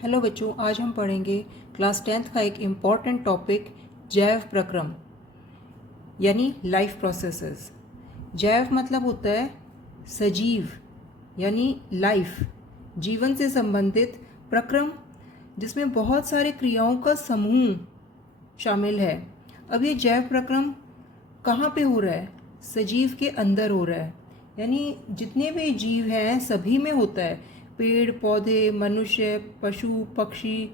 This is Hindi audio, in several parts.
हेलो बच्चों, आज हम पढ़ेंगे क्लास 10th का एक इम्पॉर्टेंट टॉपिक जैव प्रक्रम यानी लाइफ प्रोसेसेस। जैव मतलब होता है सजीव यानी लाइफ, जीवन से संबंधित प्रक्रम जिसमें बहुत सारे क्रियाओं का समूह शामिल है। अब ये जैव प्रक्रम कहाँ पे हो रहा है? सजीव के अंदर हो रहा है, यानी जितने भी जीव हैं सभी में होता है। पेड़ पौधे, मनुष्य, पशु पक्षी,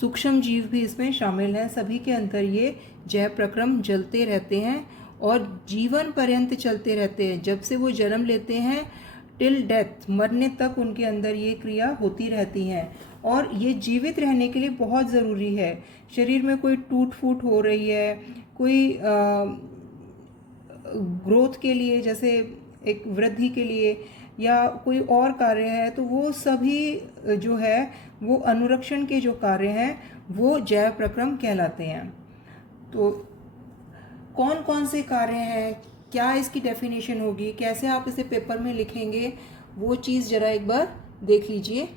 सूक्ष्म जीव भी इसमें शामिल हैं। सभी के अंदर ये जैव प्रक्रम चलते रहते हैं और जीवन पर्यंत चलते रहते हैं। जब से वो जन्म लेते हैं टिल डेथ, मरने तक उनके अंदर ये क्रिया होती रहती हैं और ये जीवित रहने के लिए बहुत ज़रूरी है। शरीर में कोई टूट फूट हो रही है, कोई ग्रोथ के लिए, जैसे एक वृद्धि के लिए या कोई और कार्य है, तो वो सभी जो है वो अनुरक्षण के जो कार्य हैं वो जैव प्रक्रम कहलाते हैं। तो कौन कौन से कार्य हैं, क्या इसकी डेफिनेशन होगी, कैसे आप इसे पेपर में लिखेंगे, वो चीज़ जरा एक बार देख लीजिए।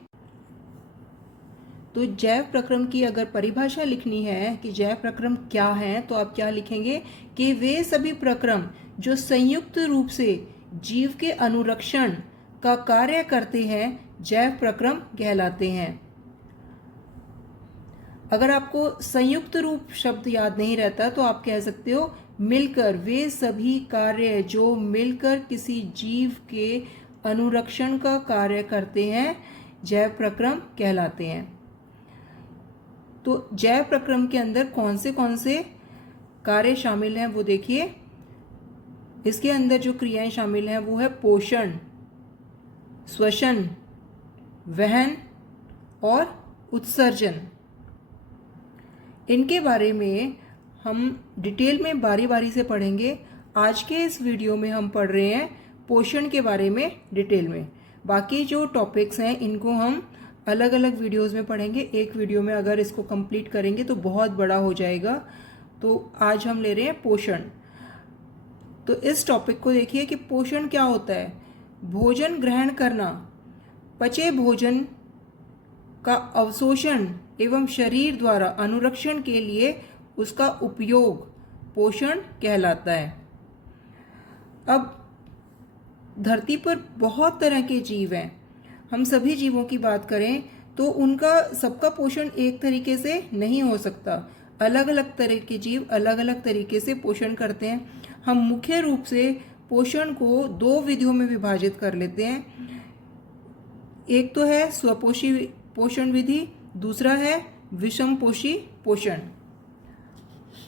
तो जैव प्रक्रम की अगर परिभाषा लिखनी है कि जैव प्रक्रम क्या है, तो आप क्या लिखेंगे कि वे सभी प्रक्रम जो संयुक्त रूप से जीव के अनुरक्षण का कार्य करते हैं जैव प्रक्रम कहलाते हैं। अगर आपको संयुक्त रूप शब्द याद नहीं रहता तो आप कह सकते हो मिलकर, वे सभी कार्य जो मिलकर किसी जीव के अनुरक्षण का कार्य करते हैं जैव प्रक्रम कहलाते हैं। तो जैव प्रक्रम के अंदर कौन से कार्य शामिल हैं वो देखिए। इसके अंदर जो क्रियाएं शामिल हैं वो है पोषण, श्वसन, वहन और उत्सर्जन। इनके बारे में हम डिटेल में बारी बारी से पढ़ेंगे। आज के इस वीडियो में हम पढ़ रहे हैं पोषण के बारे में डिटेल में। बाकी जो टॉपिक्स हैं इनको हम अलग अलग वीडियोस में पढ़ेंगे। एक वीडियो में अगर इसको कंप्लीट करेंगे तो बहुत बड़ा हो जाएगा। तो आज हम ले रहे हैं पोषण। तो इस टॉपिक को देखिए कि पोषण क्या होता है। भोजन ग्रहण करना, पचे भोजन का अवशोषण एवं शरीर द्वारा अनुरक्षण के लिए उसका उपयोग पोषण कहलाता है। अब धरती पर बहुत तरह के जीव हैं। हम सभी जीवों की बात करें तो उनका सबका पोषण एक तरीके से नहीं हो सकता। अलग अलग तरह के जीव अलग अलग तरीके से पोषण करते हैं। हम मुख्य रूप से पोषण को दो विधियों में विभाजित कर लेते हैं। एक तो है स्वपोषी पोषण विधि, दूसरा है विषमपोषी पोषण।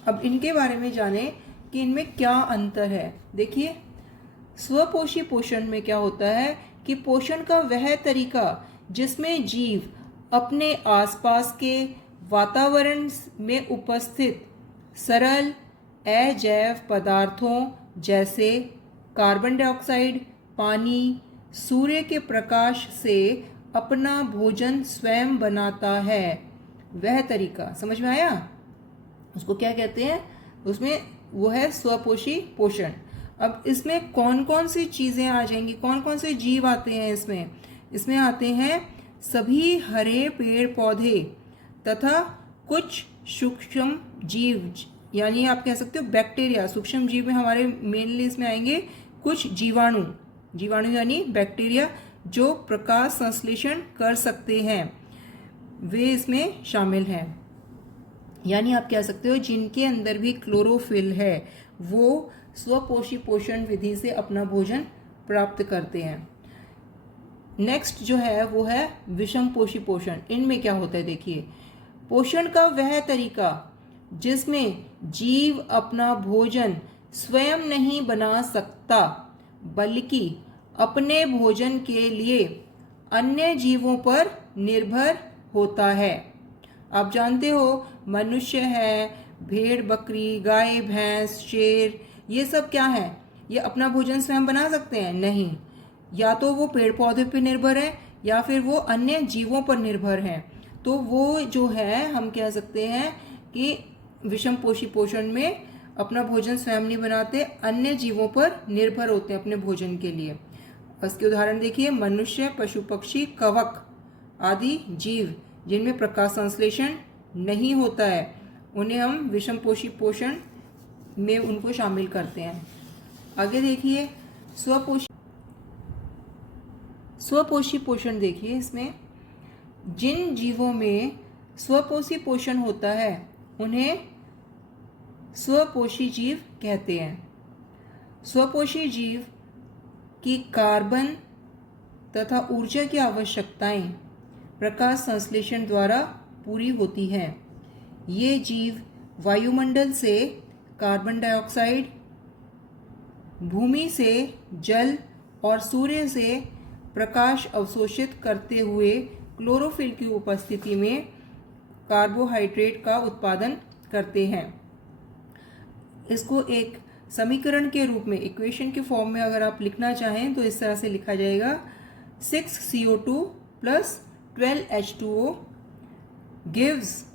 अब इनके बारे में जानें कि इनमें क्या अंतर है। देखिए, स्वपोषी पोषण में क्या होता है कि पोषण का वह तरीका जिसमें जीव अपने आसपास के वातावरण में उपस्थित सरल अजैव पदार्थों जैसे कार्बन डाइऑक्साइड, पानी, सूर्य के प्रकाश से अपना भोजन स्वयं बनाता है, वह तरीका समझ में आया? उसको क्या कहते हैं? उसमें वो है स्वपोषी पोषण। अब इसमें कौन कौन सी चीज़ें आ जाएंगी, कौन कौन से जीव आते हैं इसमें आते हैं सभी हरे पेड़ पौधे तथा कुछ सूक्ष्म जीव, यानी आप कह सकते हो बैक्टीरिया। सूक्ष्म जीव में हमारे मेनली इसमें आएंगे कुछ जीवाणु यानी बैक्टीरिया जो प्रकाश संश्लेषण कर सकते हैं, वे इसमें शामिल हैं। यानी आप कह सकते हो जिनके अंदर भी क्लोरोफिल है वो स्वपोषी पोषण विधि से अपना भोजन प्राप्त करते हैं। नेक्स्ट जो है वो है विषमपोषी पोषण। इनमें क्या होता है देखिए, पोषण का वह तरीका जिसमें जीव अपना भोजन स्वयं नहीं बना सकता बल्कि अपने भोजन के लिए अन्य जीवों पर निर्भर होता है। आप जानते हो मनुष्य है, भेड़ बकरी, गाय भैंस, शेर, ये सब क्या है? ये अपना भोजन स्वयं बना सकते हैं? नहीं। या तो वो पेड़ पौधे पर निर्भर है या फिर वो अन्य जीवों पर निर्भर हैं। तो वो जो है हम कह सकते हैं कि विषमपोषी पोषण में अपना भोजन स्वयं नहीं बनाते, अन्य जीवों पर निर्भर होते हैं अपने भोजन के लिए। इसके उदाहरण देखिए, मनुष्य, पशु पक्षी, कवक आदि जीव जिनमें प्रकाश संश्लेषण नहीं होता है उन्हें हम विषमपोषी पोषण में उनको शामिल करते हैं। आगे देखिए स्वपोषी पोषण। देखिए इसमें जिन जीवों में स्वपोषी पोषण होता है उन्हें स्वपोषी जीव कहते हैं। स्वपोषी जीव की कार्बन तथा ऊर्जा की आवश्यकताएं प्रकाश संश्लेषण द्वारा पूरी होती हैं। ये जीव वायुमंडल से कार्बन डाइऑक्साइड, भूमि से जल और सूर्य से प्रकाश अवशोषित करते हुए क्लोरोफिल की उपस्थिति में कार्बोहाइड्रेट का उत्पादन करते हैं। इसको एक समीकरण के रूप में, इक्वेशन के फॉर्म में अगर आप लिखना चाहें तो इस तरह से लिखा जाएगा 6CO2 + 12H2O गिव्स,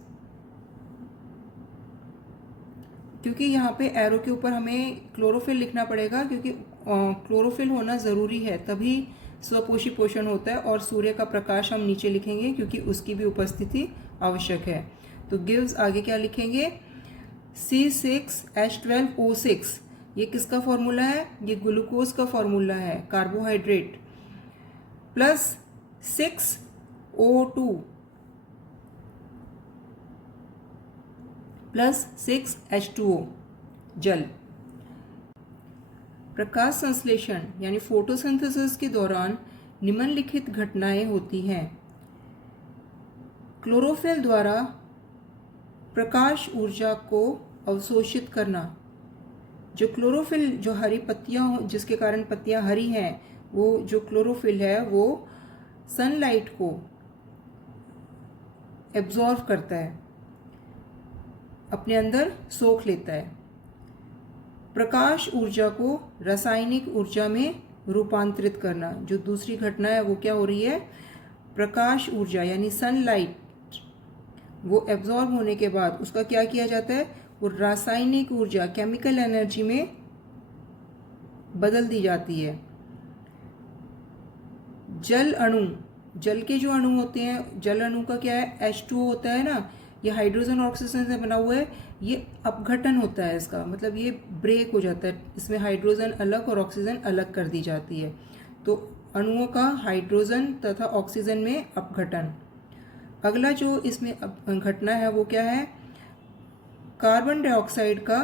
क्योंकि यहाँ पे एरो के ऊपर हमें क्लोरोफिल लिखना पड़ेगा क्योंकि क्लोरोफिल होना ज़रूरी है, तभी स्वपोषी पोषण होता है। और सूर्य का प्रकाश हम नीचे लिखेंगे क्योंकि उसकी भी उपस्थिति आवश्यक है। तो गिव्स आगे क्या लिखेंगे, C6H12O6। ये किसका फॉर्मूला है, ये ग्लूकोज का फॉर्मूला है, carbohydrate, plus 6O2 plus 6H2O जल। प्रकाश संश्लेषण यानी फोटोसिंथेसिस के दौरान निम्नलिखित घटनाएं होती हैं। क्लोरोफिल द्वारा प्रकाश ऊर्जा को अवशोषित करना। जो क्लोरोफिल, जो हरी पत्तियां, जिसके कारण पत्तियां हरी हैं, वो जो क्लोरोफिल है वो सनलाइट को एब्जॉर्व करता है, अपने अंदर सोख लेता है। प्रकाश ऊर्जा को रासायनिक ऊर्जा में रूपांतरित करना। जो दूसरी घटना है वो क्या हो रही है, प्रकाश ऊर्जा यानी सनलाइट वो एब्जॉर्ब होने के बाद उसका क्या किया जाता है, वो रासायनिक ऊर्जा, केमिकल एनर्जी में बदल दी जाती है। जल अणु, जल के जो अणु होते हैं, जल अणु का क्या है, H2O होता है ना, ये हाइड्रोजन और ऑक्सीजन से बना हुआ है। ये अपघटन होता है इसका, मतलब ये ब्रेक हो जाता है, इसमें हाइड्रोजन अलग और ऑक्सीजन अलग कर दी जाती है। तो अणुओं का हाइड्रोजन तथा ऑक्सीजन में अपघटन। अगला जो इसमें घटना है वो क्या है, कार्बन डाइऑक्साइड का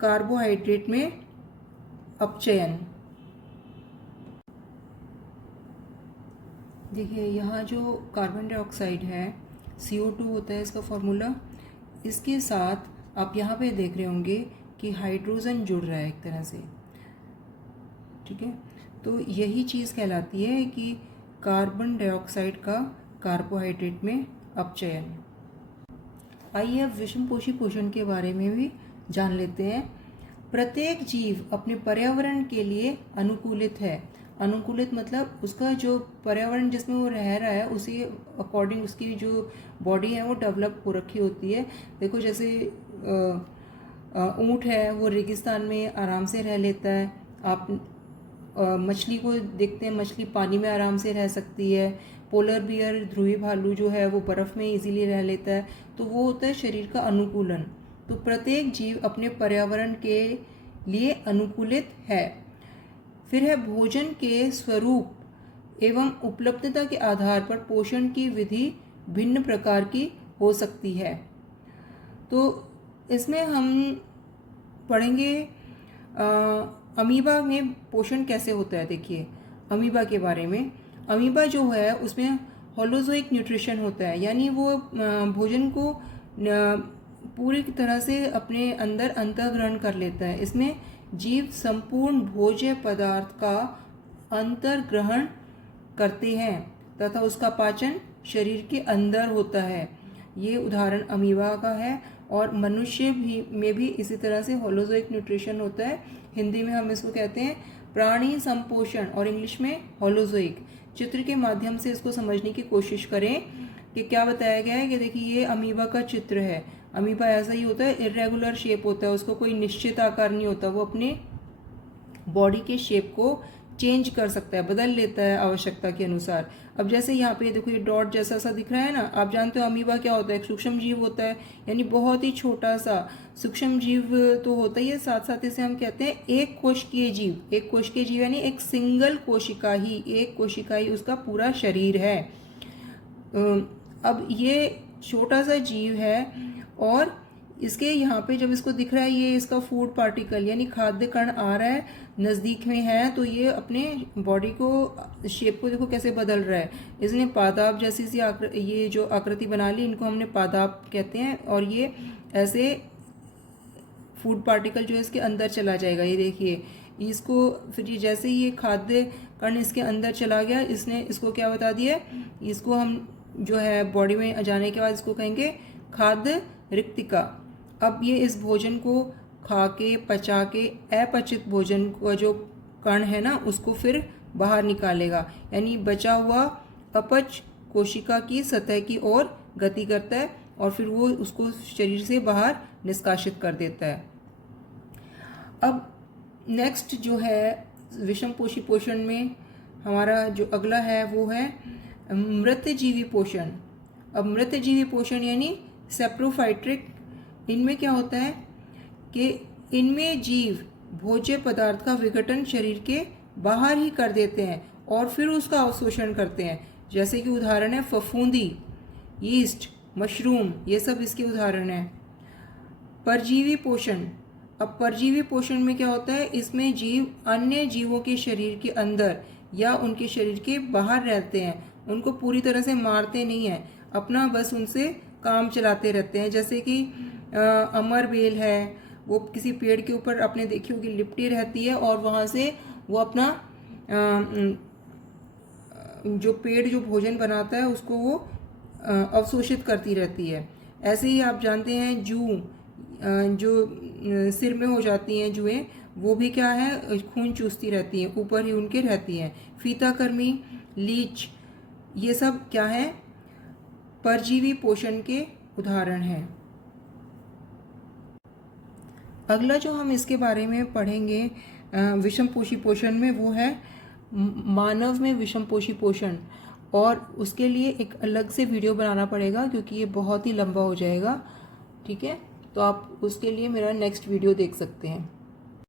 कार्बोहाइड्रेट में अपचयन। देखिए यहाँ जो कार्बन डाइऑक्साइड है, CO2 होता है इसका फॉर्मूला, इसके साथ आप यहाँ पे देख रहे होंगे कि हाइड्रोजन जुड़ रहा है एक तरह से, ठीक है। तो यही चीज़ कहलाती है कि कार्बन डाइऑक्साइड का कार्बोहाइड्रेट में अपचयन। आइए अब विषमपोषी पोषण के बारे में भी जान लेते हैं। प्रत्येक जीव अपने पर्यावरण के लिए अनुकूलित है। अनुकूलित मतलब उसका जो पर्यावरण जिसमें वो रह रहा है उसी अकॉर्डिंग उसकी जो बॉडी है वो डेवलप हो रखी होती है। देखो जैसे ऊँट है वो रेगिस्तान में आराम से रह लेता है। आप मछली को देखते हैं, मछली पानी में आराम से रह सकती है। पोलर बियर, ध्रुवी भालू जो है वो बर्फ़ में इजीली रह लेता है। तो वो होता है शरीर का अनुकूलन। तो प्रत्येक जीव अपने पर्यावरण के लिए अनुकूलित है। फिर है भोजन के स्वरूप एवं उपलब्धता के आधार पर पोषण की विधि भिन्न प्रकार की हो सकती है। तो इसमें हम पढ़ेंगे अमीबा में पोषण कैसे होता है। देखिए अमीबा के बारे में, अमीबा जो है उसमें होलोजोइक न्यूट्रिशन होता है, यानी वो भोजन को पूरी तरह से अपने अंदर अंतर्ग्रहण कर लेता है। इसमें जीव संपूर्ण भोज्य पदार्थ का अंतर्ग्रहण करते हैं तथा उसका पाचन शरीर के अंदर होता है। ये उदाहरण अमीबा का है। और मनुष्य भी में भी इसी तरह से होलोजोइक न्यूट्रिशन होता है। हिंदी में हम इसको कहते हैं प्राणी संपोषण और इंग्लिश में होलोजोइक। चित्र के माध्यम से इसको समझने की कोशिश करें कि क्या बताया गया है। कि देखिए ये अमीबा का चित्र है। अमीबा ऐसा ही होता है, इरेगुलर शेप होता है, उसको कोई निश्चित आकार नहीं होता, वो अपने बॉडी के शेप को चेंज कर सकता है, बदल लेता है आवश्यकता के अनुसार। अब जैसे यहाँ पे देखो ये डॉट जैसा सा दिख रहा है ना, आप जानते हो अमीबा क्या होता है, एक सूक्ष्म जीव होता है, यानी बहुत ही छोटा सा सूक्ष्म जीव तो होता ही है, साथ साथ इसे हम कहते हैं एक कोशिकीय जीव। एक कोशिकीय जीव यानी एक सिंगल कोशिका ही, एक कोशिका ही उसका पूरा शरीर है। अब ये छोटा सा जीव है और इसके यहाँ पे जब इसको दिख रहा है ये इसका फूड पार्टिकल यानी खाद्य कण आ रहा है, नज़दीक में है, तो ये अपने बॉडी को शेप को देखो कैसे बदल रहा है। इसने पादाब जैसी सी ये जो आकृति बना ली, इनको हमने पादाब कहते हैं। और ये ऐसे फूड पार्टिकल जो है इसके अंदर चला जाएगा। ये देखिए इसको फिर जैसे ही ये खाद्य कण इसके अंदर चला गया, इसने इसको क्या बता दिया, इसको हम जो है बॉडी में जाने के बाद इसको कहेंगे खाद्य रिक्तिका। अब ये इस भोजन को खा के पचा के अपचित भोजन का जो कण है ना उसको फिर बाहर निकालेगा, यानी बचा हुआ अपच कोशिका की सतह की ओर गति करता है और फिर वो उसको शरीर से बाहर निष्कासित कर देता है। अब नेक्स्ट जो है विषमपोषी पोषण में हमारा जो अगला है वो है मृतजीवी पोषण। अब मृतजीवी पोषण यानी सेप्रोफाइट्रिक, इनमें क्या होता है कि इनमें जीव भोज्य पदार्थ का विघटन शरीर के बाहर ही कर देते हैं और फिर उसका अवशोषण करते हैं। जैसे कि उदाहरण है फफूंदी, यीस्ट, मशरूम, ये सब इसके उदाहरण हैं। परजीवी पोषण। अब परजीवी पोषण में क्या होता है, इसमें जीव अन्य जीवों के शरीर के अंदर या उनके शरीर के बाहर रहते हैं, उनको पूरी तरह से मारते नहीं हैं, अपना बस उनसे काम चलाते रहते हैं। जैसे कि अमर बेल है, वो किसी पेड़ के ऊपर आपने देखी होगी लिपटी रहती है और वहाँ से वो अपना जो पेड़ जो भोजन बनाता है उसको वो अवशोषित करती रहती है। ऐसे ही आप जानते हैं जू जो सिर में हो जाती हैं जुएं, वो भी क्या है खून चूसती रहती हैं, ऊपर ही उनके रहती हैं। फीताकर्मी, लीच, ये सब क्या है परजीवी पोषण के उदाहरण हैं। अगला जो हम इसके बारे में पढ़ेंगे विषमपोषी पोषण में वो है मानव में विषमपोषी पोषण, और उसके लिए एक अलग से वीडियो बनाना पड़ेगा क्योंकि ये बहुत ही लंबा हो जाएगा। ठीक है, तो आप उसके लिए मेरा नेक्स्ट वीडियो देख सकते हैं।